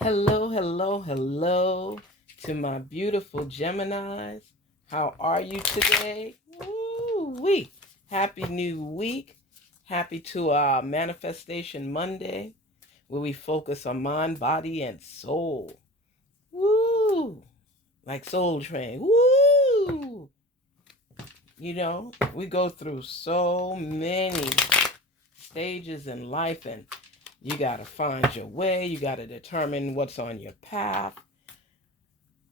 Hello, hello, hello to my beautiful Geminis. How are you today? Woo-wee. Happy new week. Happy to our Manifestation Monday, where we focus on mind, body, and soul. Woo! Like Soul Train. Woo! We go through so many stages in life, and you got to find your way. You got to determine what's on your path.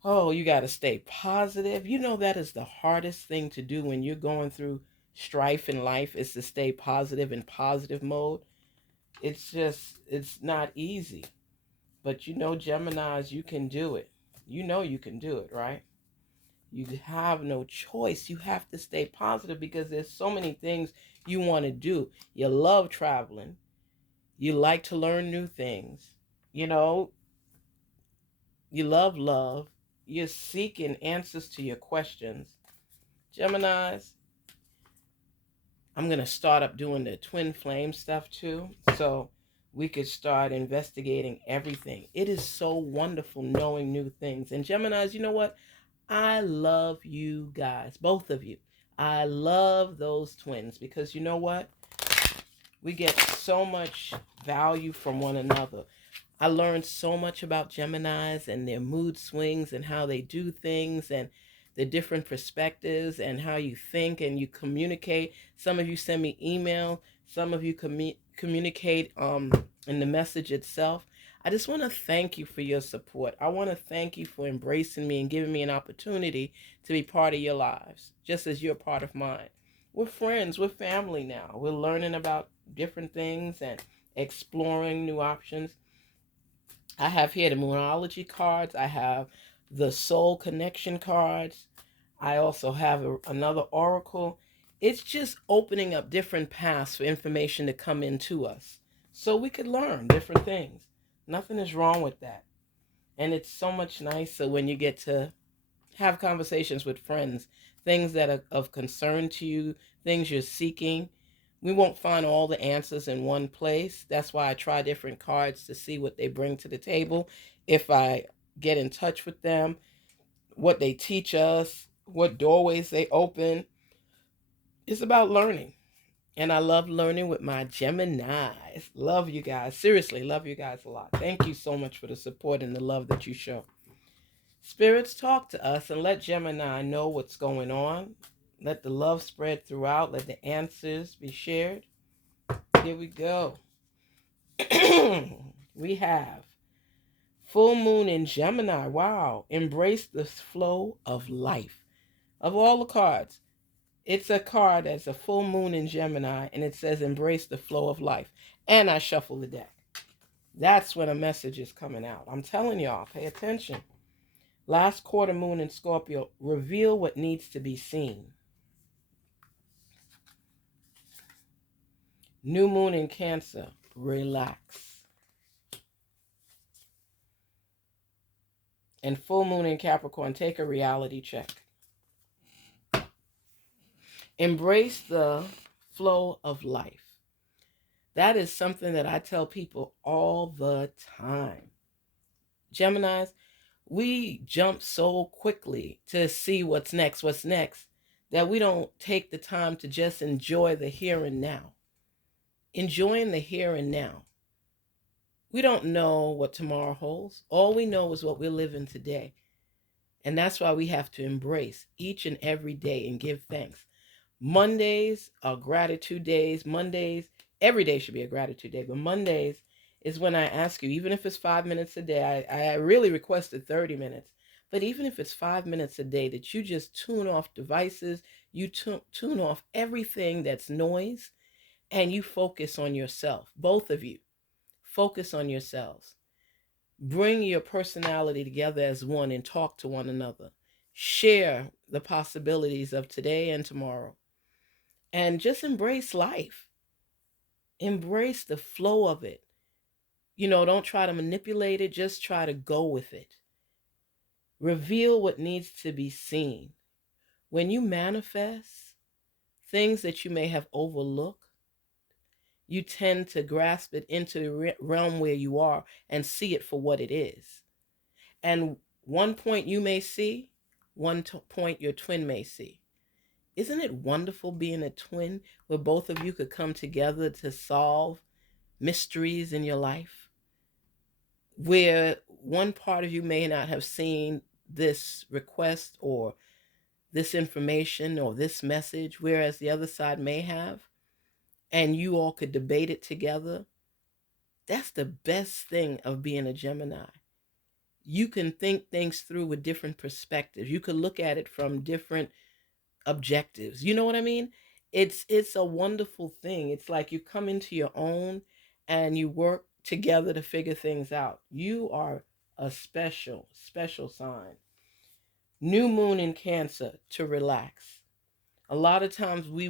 Oh, you got to stay positive. That is the hardest thing to do when you're going through strife in life, is to stay positive in positive mode. It's not easy. But Geminis, you can do it. You can do it, right? You have no choice. You have to stay positive because there's so many things you want to do. You love traveling. You like to learn new things. You know, you love love. You're seeking answers to your questions. Geminis, I'm going to start up doing the twin flame stuff too. So we could start investigating everything. It is so wonderful knowing new things. And Geminis, you know what? I love you guys, both of you. I love those twins because you know what? We get so much value from one another. I learned so much about Geminis and their mood swings and how they do things and the different perspectives and how you think and you communicate. Some of you send me email. Some of you communicate in the message itself. I just want to thank you for your support. I want to thank you for embracing me and giving me an opportunity to be part of your lives, just as you're part of mine. We're friends. We're family now. We're learning about different things and exploring new options. I have here the Moonology cards. I have the Soul Connection cards. I also have another Oracle. It's just opening up different paths for information to come into us so we could learn different things. Nothing is wrong with that. And it's so much nicer when you get to have conversations with friends, things that are of concern to you, things you're seeking. We won't find all the answers in one place. That's why I try different cards to see what they bring to the table. If I get in touch with them, what they teach us, what doorways they open. It's about learning. And I love learning with my Geminis. Love you guys. Seriously, love you guys a lot. Thank you so much for the support and the love that you show. Spirits, talk to us and let Gemini know what's going on. Let the love spread throughout. Let the answers be shared. Here we go. We have full moon in Gemini. Wow. Embrace the flow of life. Of all the cards, it's a card that's a full moon in Gemini, and it says embrace the flow of life. And I shuffle the deck. That's when a message is coming out. I'm telling y'all, pay attention. Last quarter moon in Scorpio, reveal what needs to be seen. New moon in Cancer, relax. And full moon in Capricorn, take a reality check. Embrace the flow of life. That is something that I tell people all the time. Geminis, we jump so quickly to see what's next, that we don't take the time to just enjoy the here and now. Enjoying the here and now. We don't know what tomorrow holds. All we know is what we're living today. And that's why we have to embrace each and every day and give thanks. Mondays are gratitude days. Mondays, every day should be a gratitude day. But Mondays is when I ask you, even if it's 5 minutes a day, I really requested 30 minutes. But even if it's 5 minutes a day, that you just tune off devices, you tune off everything that's noise, and you focus on yourself. Both of you, focus on yourselves. Bring your personality together as one and talk to one another. Share the possibilities of today and tomorrow. And just embrace life. Embrace the flow of it. Don't try to manipulate it, just try to go with it. Reveal what needs to be seen. When you manifest things that you may have overlooked, You tend to grasp it into the realm where you are and see it for what it is. And one point you may see, point your twin may see. Isn't it wonderful being a twin where both of you could come together to solve mysteries in your life? Where one part of you may not have seen this request or this information or this message, whereas the other side may have, and you all could debate it together. That's the best thing of being a Gemini. You can think things through with different perspectives. You can look at it from different objectives. You know what I mean? It's a wonderful thing. It's like you come into your own and you work together to figure things out. You are a special sign. New moon in Cancer, to relax. A lot of times we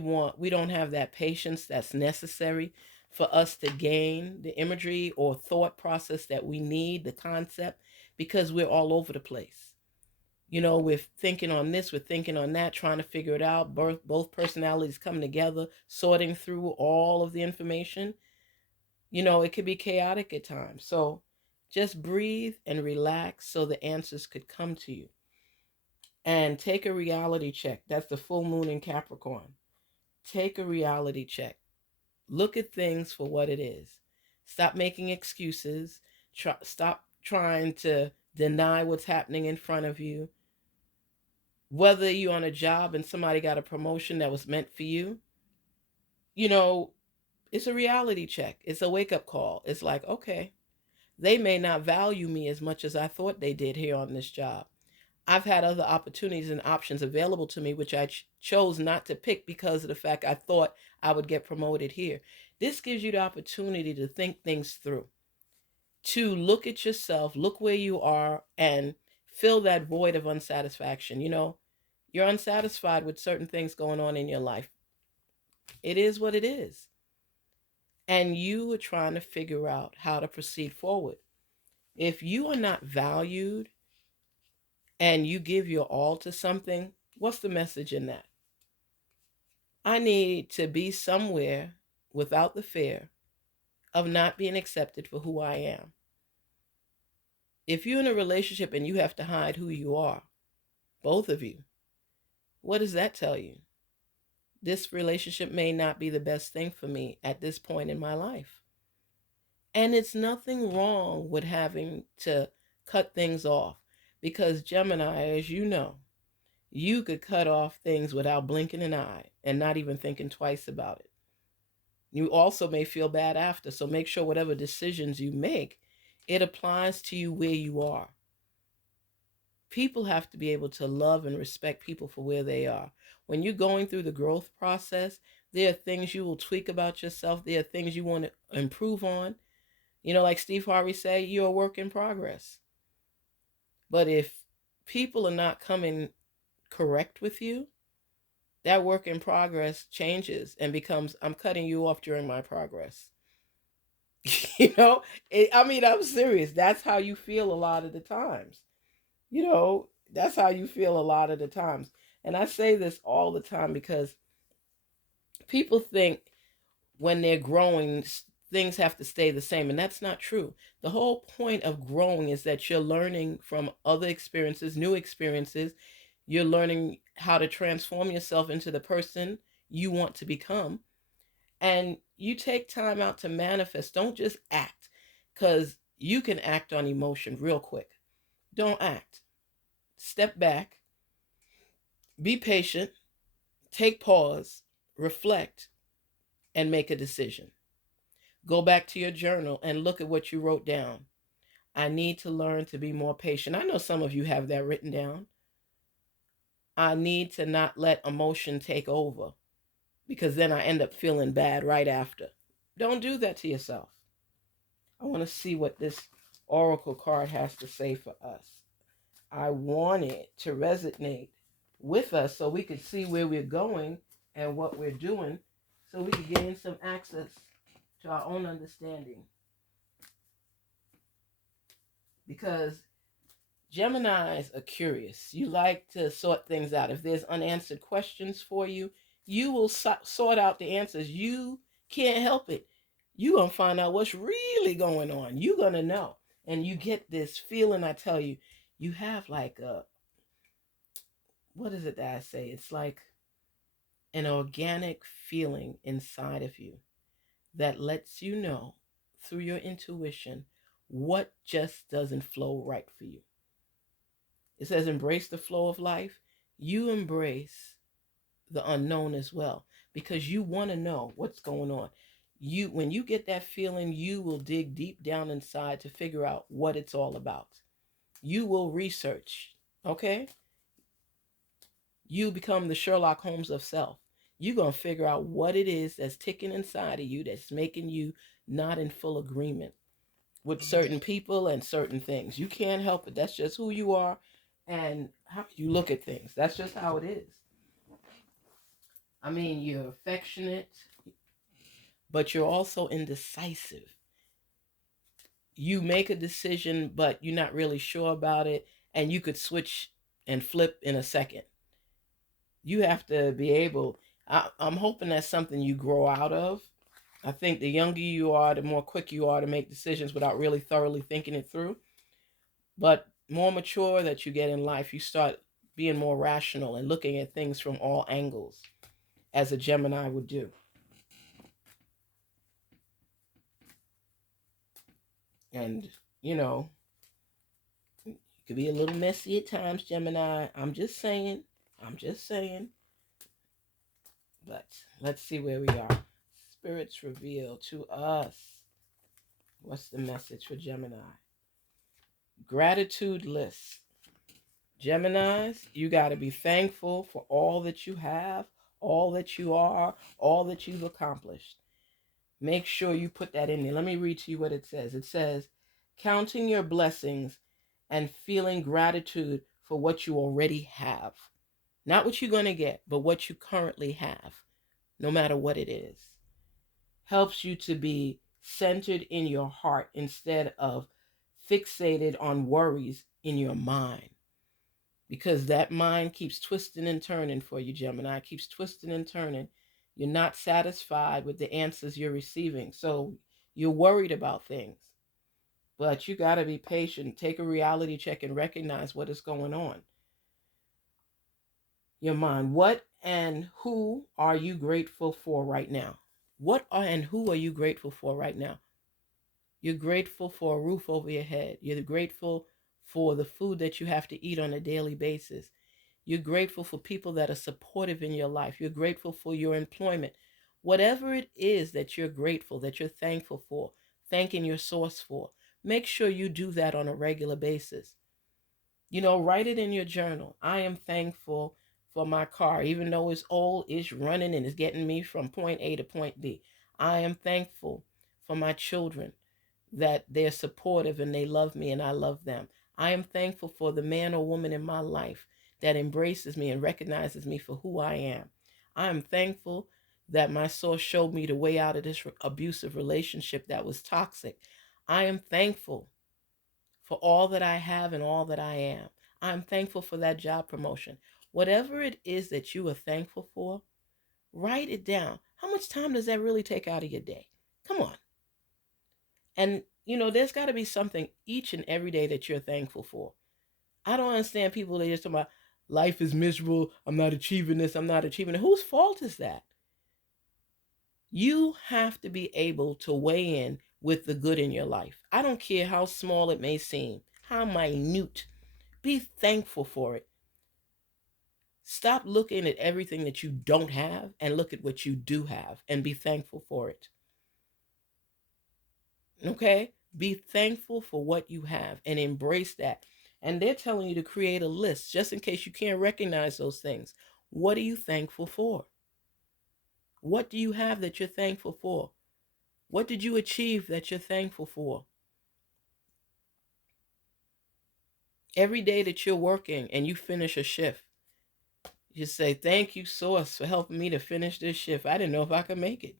don't have that patience that's necessary for us to gain the imagery or thought process that we need, the concept, because we're all over the place. You know, we're thinking on this, we're thinking on that, trying to figure it out. Both personalities coming together, sorting through all of the information. You know, it could be chaotic at times. So just breathe and relax so the answers could come to you. And take a reality check. That's the full moon in Capricorn. Take a reality check. Look at things for what it is. Stop making excuses. Stop trying to deny what's happening in front of you. Whether you're on a job and somebody got a promotion that was meant for you, you know, it's a reality check. It's a wake up call. It's like, okay, they may not value me as much as I thought they did here on this job. I've had other opportunities and options available to me, which I chose not to pick because of the fact I thought I would get promoted here. This gives you the opportunity to think things through, to look at yourself, look where you are, and fill that void of unsatisfaction. You know, you're unsatisfied with certain things going on in your life. It is what it is. And you are trying to figure out how to proceed forward. If you are not valued and you give your all to something, what's the message in that? I need to be somewhere without the fear of not being accepted for who I am. If you're in a relationship and you have to hide who you are, both of you, what does that tell you? This relationship may not be the best thing for me at this point in my life. And it's nothing wrong with having to cut things off because Gemini, as you know, you could cut off things without blinking an eye and not even thinking twice about it. You also may feel bad after, so make sure whatever decisions you make, it applies to you where you are. People have to be able to love and respect people for where they are. When you're going through the growth process, there are things you will tweak about yourself. There are things you want to improve on. You know, like Steve Harvey say, you're a work in progress. But if people are not coming correct with you, that work in progress changes and becomes, I'm cutting you off during my progress. I'm serious. That's how you feel a lot of the times. That's how you feel a lot of the times. And I say this all the time because people think when they're growing, things have to stay the same. And that's not true. The whole point of growing is that you're learning from other experiences, new experiences. You're learning how to transform yourself into the person you want to become. And you take time out to manifest. Don't just act, because you can act on emotion real quick. Don't act. Step back, be patient, take pause, reflect, and make a decision. Go back to your journal and look at what you wrote down. I need to learn to be more patient. I know some of you have that written down. I need to not let emotion take over, because then I end up feeling bad right after. Don't do that to yourself. I want to see what this oracle card has to say for us. I want it to resonate with us so we can see where we're going and what we're doing, so we can gain some access to our own understanding. Because Geminis are curious. You like to sort things out. If there's unanswered questions for you, you will sort out the answers. You can't help it. You're going to find out what's really going on. You're going to know. And you get this feeling, I tell you, you have like a, what is it that I say? It's like an organic feeling inside of you that lets you know through your intuition what just doesn't flow right for you. It says embrace the flow of life. You embrace the unknown as well because you want to know what's going on. You, when you get that feeling, you will dig deep down inside to figure out what it's all about. You will research, okay? You become the Sherlock Holmes of self. You're going to figure out what it is that's ticking inside of you that's making you not in full agreement with certain people and certain things. You can't help it. That's just who you are and how you look at things. That's just how it is. I mean, you're affectionate, but you're also indecisive. You make a decision, but you're not really sure about it, and you could switch and flip in a second. You have to be able, I'm hoping that's something you grow out of. I think the younger you are, the more quick you are to make decisions without really thoroughly thinking it through. But more mature that you get in life, you start being more rational and looking at things from all angles, as a Gemini would do. And, you know, you could be a little messy at times, Gemini. I'm just saying. I'm just saying. But let's see where we are. Spirits reveal to us. What's the message for Gemini? Gratitude list. Geminis, you got to be thankful for all that you have, all that you are, all that you've accomplished. Make sure you put that in there. Let me read to you what it says. It says, counting your blessings and feeling gratitude for what you already have. Not what you're going to get, but what you currently have, no matter what it is. Helps you to be centered in your heart instead of fixated on worries in your mind. Because that mind keeps twisting and turning for you, Gemini. Keeps twisting and turning. You're not satisfied with the answers you're receiving. So you're worried about things. But you got to be patient. Take a reality check and recognize what is going on. Your mind. What and who are you grateful for right now? What are and who are you grateful for right now? You're grateful for a roof over your head. You're grateful for the food that you have to eat on a daily basis. You're grateful for people that are supportive in your life. You're grateful for your employment. Whatever it is that you're grateful, that you're thankful for, thanking your source for, make sure you do that on a regular basis. You know, write it in your journal. I am thankful for my car, even though it's old, it's running and it's getting me from point A to point B. I am thankful for my children, that they're supportive and they love me and I love them. I am thankful for the man or woman in my life that embraces me and recognizes me for who I am. I am thankful that my source showed me the way out of this abusive relationship that was toxic. I am thankful for all that I have and all that I am. I'm thankful for that job promotion. Whatever it is that you are thankful for, write it down. How much time does that really take out of your day? Come on. And, you know, there's got to be something each and every day that you're thankful for. I don't understand people, they just talk about life is miserable. I'm not achieving this. I'm not achieving it. Whose fault is that? You have to be able to weigh in with the good in your life. I don't care how small it may seem, how minute. Be thankful for it. Stop looking at everything that you don't have and look at what you do have and be thankful for it. Okay? Be thankful for what you have and embrace that. And they're telling you to create a list just in case you can't recognize those things. What are you thankful for? What do you have that you're thankful for? What did you achieve that you're thankful for? Every day that you're working and you finish a shift, you say, thank you, Source, for helping me to finish this shift. I didn't know if I could make it.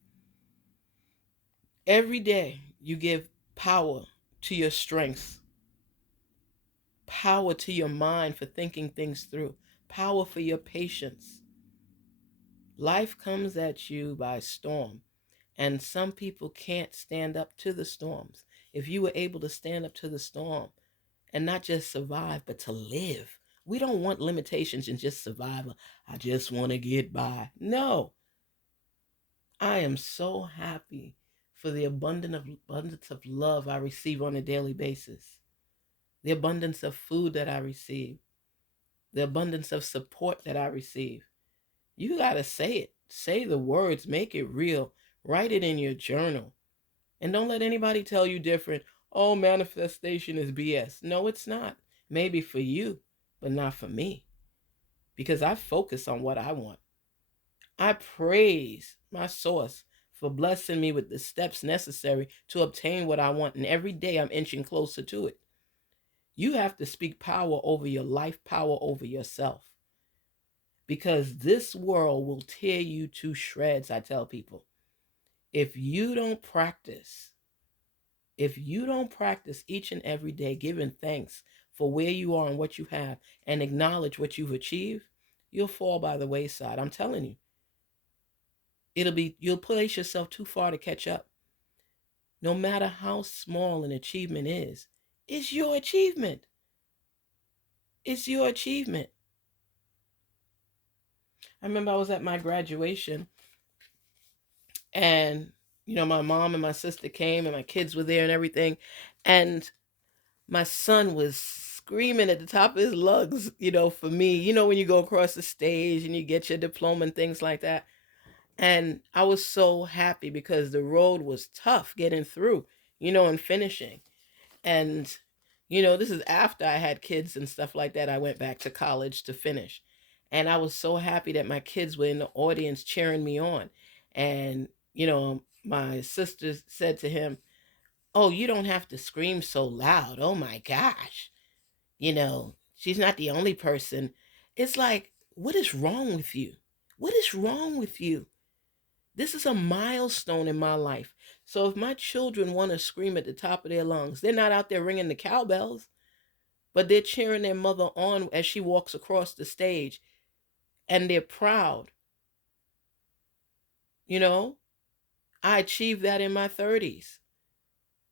Every day you give power to your strengths, power to your mind for thinking things through, power for your patience. Life comes at you by storm, And some people can't stand up to the storms. If you were able to stand up to the storm and not just survive, but to live. We don't want limitations and just survival. I just want to get by. No, I am so happy for the abundance of love I receive on a daily basis, the abundance of food that I receive, the abundance of support that I receive. You got to say it. Say the words, make it real. Write it in your journal. And don't let anybody tell you different. Oh, manifestation is BS. No, it's not. Maybe for you, but not for me. Because I focus on what I want. I praise my source for blessing me with the steps necessary to obtain what I want. And every day I'm inching closer to it. You have to speak power over your life, power over yourself. Because this world will tear you to shreds, I tell people. If you don't practice each and every day giving thanks for where you are and what you have and acknowledge what you've achieved, you'll fall by the wayside. I'm telling you. You'll place yourself too far to catch up. No matter how small an achievement is, it's your achievement. It's your achievement. I remember I was at my graduation and my mom and my sister came and my kids were there and everything. And my son was screaming at the top of his lungs, for me, when you go across the stage and you get your diploma and things like that. And I was so happy because the road was tough getting through, and finishing. And, this is after I had kids and stuff like that. I went back to college to finish. And I was so happy that my kids were in the audience cheering me on. And, my sister said to him, "Oh, you don't have to scream so loud. Oh my gosh. She's not the only person." It's like, what is wrong with you? What is wrong with you? This is a milestone in my life. So if my children want to scream at the top of their lungs, they're not out there ringing the cowbells, but they're cheering their mother on as she walks across the stage, and they're proud. I achieved that in my 30s.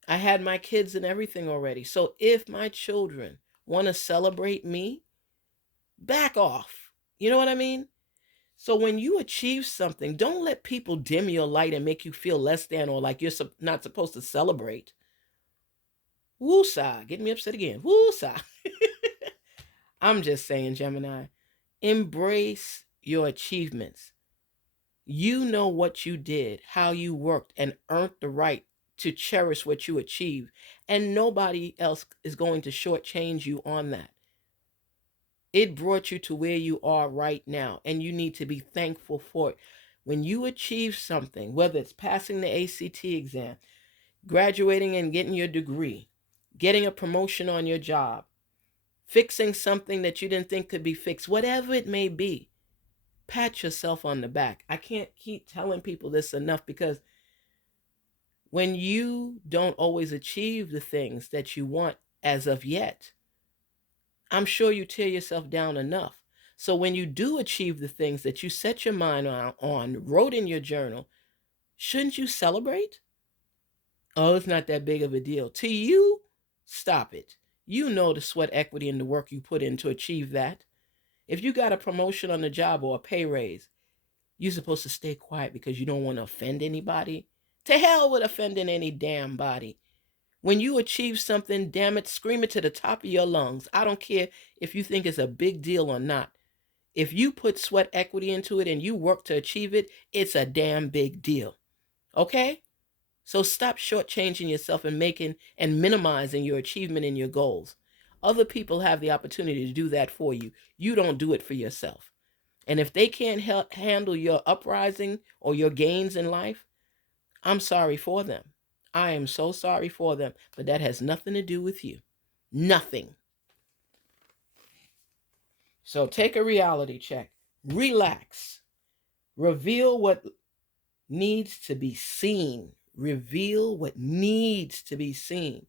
I had my kids and everything already. So if my children want to celebrate me, back off. You know what I mean? So when you achieve something, don't let people dim your light and make you feel less than or like you're not supposed to celebrate. Woosah. Getting me upset again. Woosah. I'm just saying, Gemini, embrace your achievements. You know what you did, how you worked, and earned the right to cherish what you achieved. And nobody else is going to shortchange you on that. It brought you to where you are right now, and you need to be thankful for it. When you achieve something, whether it's passing the ACT exam, graduating and getting your degree, getting a promotion on your job, fixing something that you didn't think could be fixed, whatever it may be, pat yourself on the back. I can't keep telling people this enough, because when you don't always achieve the things that you want as of yet, I'm sure you tear yourself down enough. So when you do achieve the things that you set your mind on, wrote in your journal, shouldn't you celebrate? Oh, it's not that big of a deal. To you, stop it. You know the sweat equity and the work you put in to achieve that. If you got a promotion on the job or a pay raise, you're supposed to stay quiet because you don't want to offend anybody. To hell with offending any damn body. When you achieve something, damn it, scream it to the top of your lungs. I don't care if you think it's a big deal or not. If you put sweat equity into it and you work to achieve it, it's a damn big deal. Okay? So stop shortchanging yourself and making and minimizing your achievement and your goals. Other people have the opportunity to do that for you. You don't do it for yourself. And if they can't handle your uprising or your gains in life, I'm sorry for them. I am so sorry for them, but that has nothing to do with you. Nothing. So take a reality check. Relax. Reveal what needs to be seen. Reveal what needs to be seen.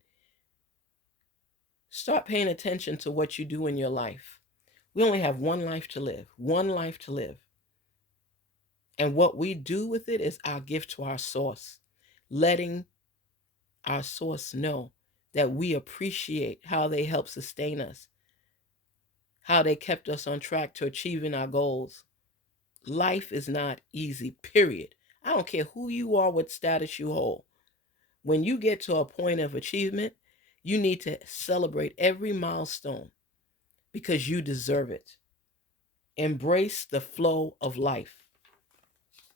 Start paying attention to what you do in your life. We only have one life to live. One life to live. And what we do with it is our gift to our source, letting our source know that we appreciate how they help sustain us, how they kept us on track to achieving our goals. Life is not easy, period. I don't care who you are, what status you hold. When you get to a point of achievement, you need to celebrate every milestone because you deserve it. Embrace the flow of life.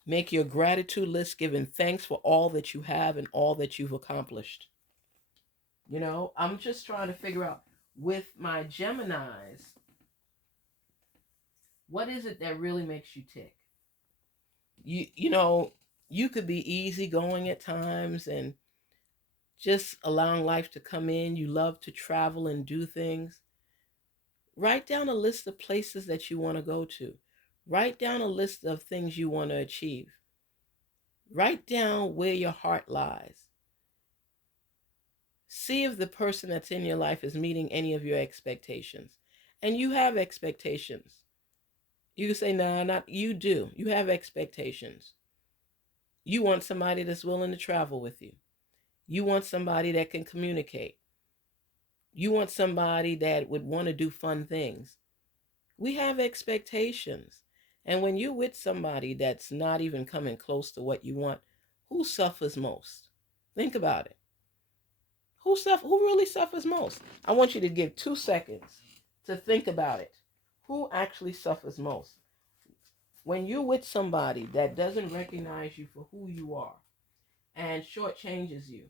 Make your gratitude list giving thanks for all that you have and all that you've accomplished. I'm just trying to figure out with my Geminis, what is it that really makes you tick? You could be easygoing at times and just allowing life to come in. You love to travel and do things. Write down a list of places that you want to go to. Write down a list of things you want to achieve. Write down where your heart lies. See if the person that's in your life is meeting any of your expectations. And you have expectations. You can say, nah, not you do. You have expectations. You want somebody that's willing to travel with you. You want somebody that can communicate. You want somebody that would want to do fun things. We have expectations. And when you're with somebody that's not even coming close to what you want, who suffers most? Think about it. Who really suffers most? I want you to give 2 seconds to think about it. Who actually suffers most? When you're with somebody that doesn't recognize you for who you are and shortchanges you,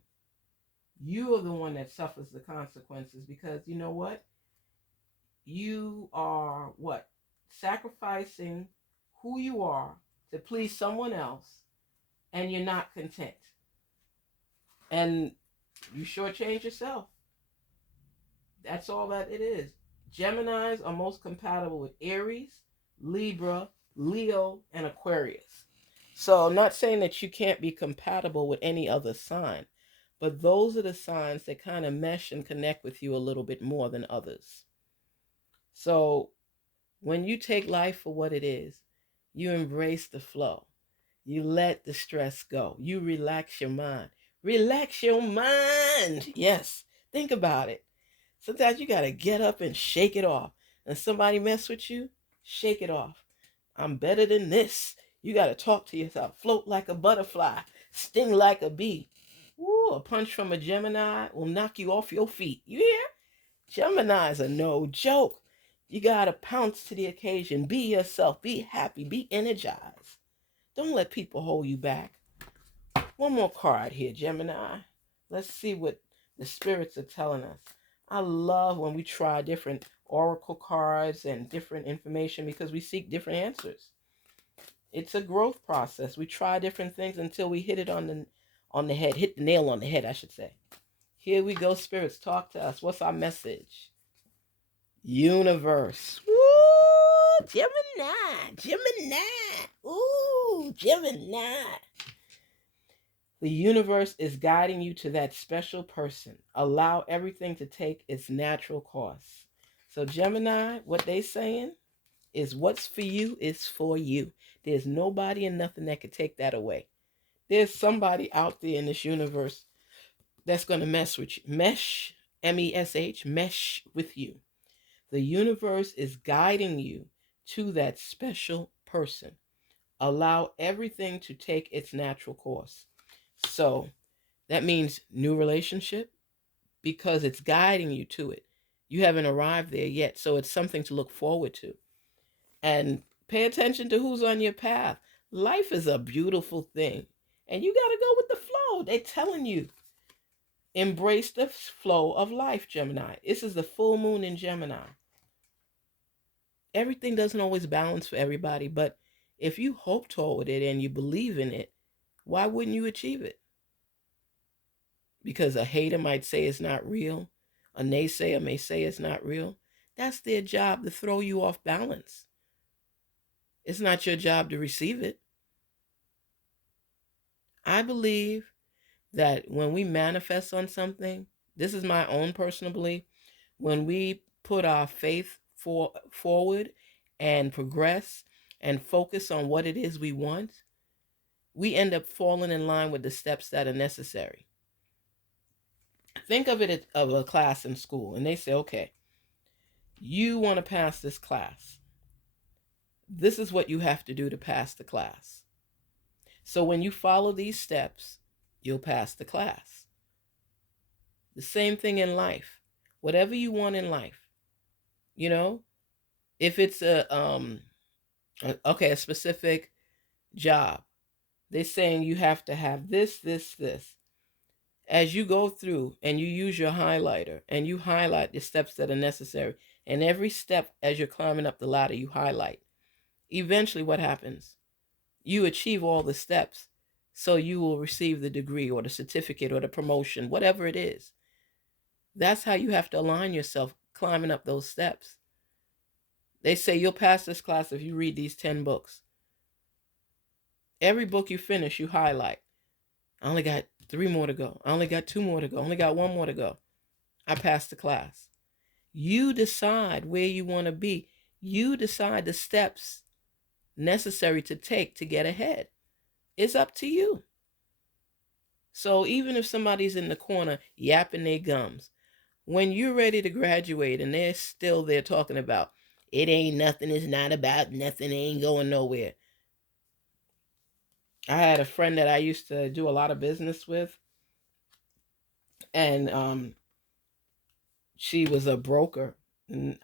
you are the one that suffers the consequences because you know what? You are what? Sacrificing who you are to please someone else and you're not content. And you shortchange yourself. That's all that it is. Geminis are most compatible with Aries, Libra, Leo, and Aquarius. So, I'm not saying that you can't be compatible with any other sign, but those are the signs that kind of mesh and connect with you a little bit more than others. So, when you take life for what it is, you embrace the flow. You let the stress go. You relax your mind. Relax your mind. Yes, think about it. Sometimes you got to get up and shake it off. And somebody mess with you, shake it off. I'm better than this. You got to talk to yourself. Float like a butterfly. Sting like a bee. Ooh, a punch from a Gemini will knock you off your feet. You hear? Geminis are no joke. You got to pounce to the occasion. Be yourself. Be happy. Be energized. Don't let people hold you back. One more card here, Gemini. Let's see what the spirits are telling us. I love when we try different oracle cards and different information because we seek different answers. It's a growth process. We try different things until we hit it on the head, hit the nail on the head, I should say. Here we go, spirits, talk to us. What's our message? Universe. Woo! Gemini. Gemini. Ooh, Gemini. The universe is guiding you to that special person. Allow everything to take its natural course. So Gemini, what they saying is what's for you is for you. There's nobody and nothing that could take that away. There's somebody out there in this universe that's going to mess with you. Mesh, M-E-S-H, mesh with you. The universe is guiding you to that special person. Allow everything to take its natural course. So that means new relationship because it's guiding you to it. You haven't arrived there yet, so it's something to look forward to. And pay attention to who's on your path. Life is a beautiful thing, and you got to go with the flow. They're telling you, embrace the flow of life, Gemini. This is the full moon in Gemini. Everything doesn't always balance for everybody, but if you hope toward it and you believe in it, why wouldn't you achieve it? Because a hater might say it's not real, a naysayer may say it's not real. That's their job to throw you off balance. It's not your job to receive it. I believe that when we manifest on something, this is my own personal belief, when we put our faith forward and progress and focus on what it is we want, we end up falling in line with the steps that are necessary. Think of it of a class in school, and they say, okay, you want to pass this class. This is what you have to do to pass the class. So when you follow these steps, you'll pass the class. The same thing in life. Whatever you want in life, if it's a specific job, they're saying you have to have this, this, this. As you go through and you use your highlighter and you highlight the steps that are necessary, and every step as you're climbing up the ladder, you highlight. Eventually, what happens? You achieve all the steps, so you will receive the degree or the certificate or the promotion, whatever it is. That's how you have to align yourself climbing up those steps. They say you'll pass this class if you read these 10 books. Every book you finish, you highlight. I only got 3 more to go. I only got 2 more to go. I only got 1 more to go. I passed the class. You decide where you want to be. You decide the steps necessary to take to get ahead. It's up to you. So even if somebody's in the corner yapping their gums, when you're ready to graduate and they're still there talking about, it ain't nothing, it's not about nothing, ain't going nowhere. I had a friend that I used to do a lot of business with, and she was a broker. And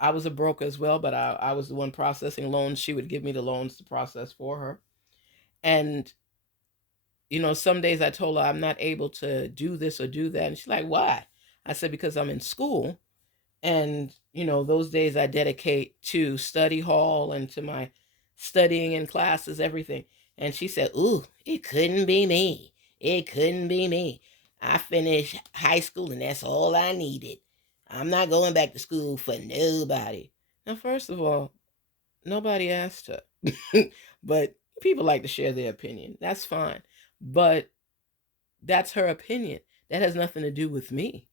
I was a broker as well, but I was the one processing loans. She would give me the loans to process for her. And, some days I told her I'm not able to do this or do that. And she's like, why? I said, because I'm in school. And, those days I dedicate to study hall and to my studying in classes, everything. And she said, ooh, it couldn't be me. It couldn't be me. I finished high school and that's all I needed. I'm not going back to school for nobody. Now, first of all, nobody asked her. But people like to share their opinion. That's fine. But that's her opinion. That has nothing to do with me,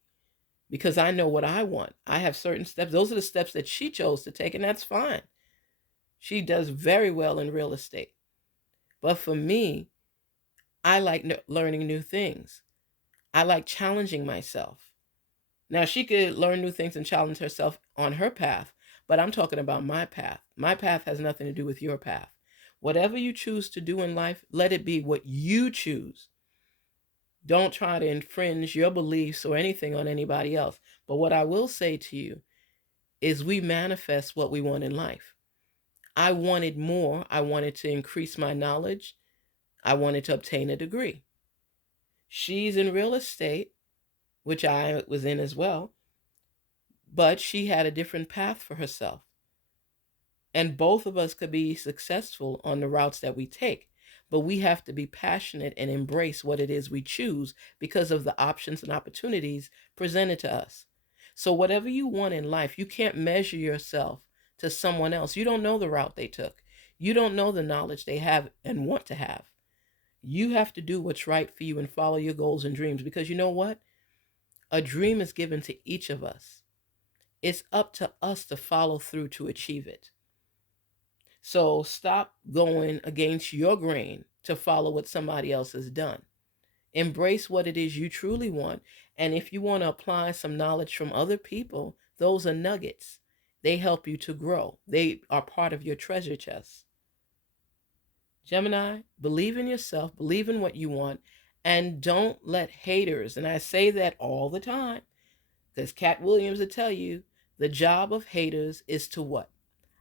because I know what I want. I have certain steps. Those are the steps that she chose to take, and that's fine. She does very well in real estate. But for me, I like learning new things. I like challenging myself. Now, she could learn new things and challenge herself on her path, but I'm talking about my path. My path has nothing to do with your path. Whatever you choose to do in life, let it be what you choose. Don't try to infringe your beliefs or anything on anybody else. But what I will say to you is we manifest what we want in life. I wanted more. I wanted to increase my knowledge. I wanted to obtain a degree. She's in real estate, which I was in as well, but she had a different path for herself. And both of us could be successful on the routes that we take. But we have to be passionate and embrace what it is we choose because of the options and opportunities presented to us. So whatever you want in life, you can't measure yourself to someone else. You don't know the route they took. You don't know the knowledge they have and want to have. You have to do what's right for you and follow your goals and dreams, because you know what? A dream is given to each of us. It's up to us to follow through to achieve it. So stop going against your grain to follow what somebody else has done. Embrace what it is you truly want. And if you want to apply some knowledge from other people, those are nuggets. They help you to grow. They are part of your treasure chest. Gemini, believe in yourself, believe in what you want, and don't let haters, and I say that all the time, because Cat Williams will tell you, the job of haters is to what?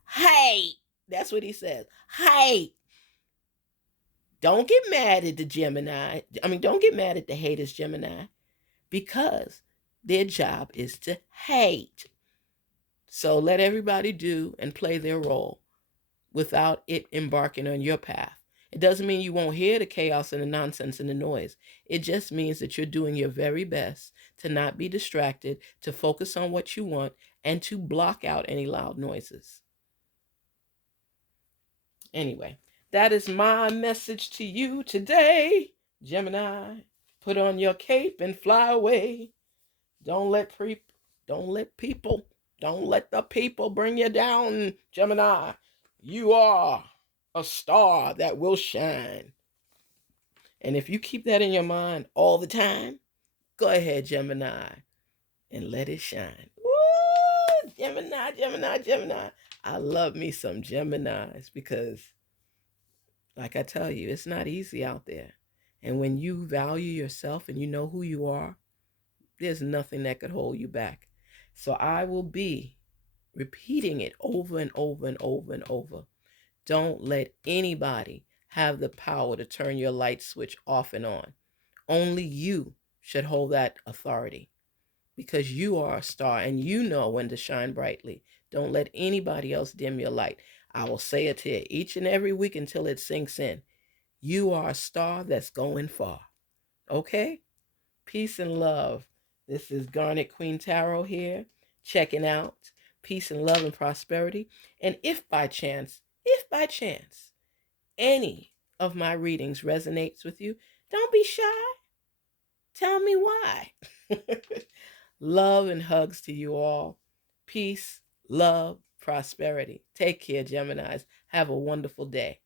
Hate. That's what he says. Hate. Don't get mad at the Gemini. Don't get mad at the haters, Gemini, because their job is to hate. So let everybody do and play their role without it embarking on your path. It doesn't mean you won't hear the chaos and the nonsense and the noise. It just means that you're doing your very best to not be distracted, to focus on what you want, and to block out any loud noises. Anyway, that is my message to you today, Gemini. Put on your cape and fly away. Don't let the people bring you down, Gemini. You are a star that will shine. And if you keep that in your mind all the time, go ahead, Gemini, and let it shine. Woo! Gemini, Gemini, Gemini. I love me some Geminis because, like I tell you, it's not easy out there. And when you value yourself and you know who you are, there's nothing that could hold you back. So I will be repeating it over and over and over and over. Don't let anybody have the power to turn your light switch off and on. Only you should hold that authority because you are a star and you know when to shine brightly. Don't let anybody else dim your light. I will say it here each and every week until it sinks in. You are a star that's going far. Okay? Peace and love. This is Garnetqueentarot here, checking out. Peace and love and prosperity. And if by chance, any of my readings resonates with you, don't be shy. Tell me why. Love and hugs to you all. Peace, love, prosperity. Take care, Geminis. Have a wonderful day.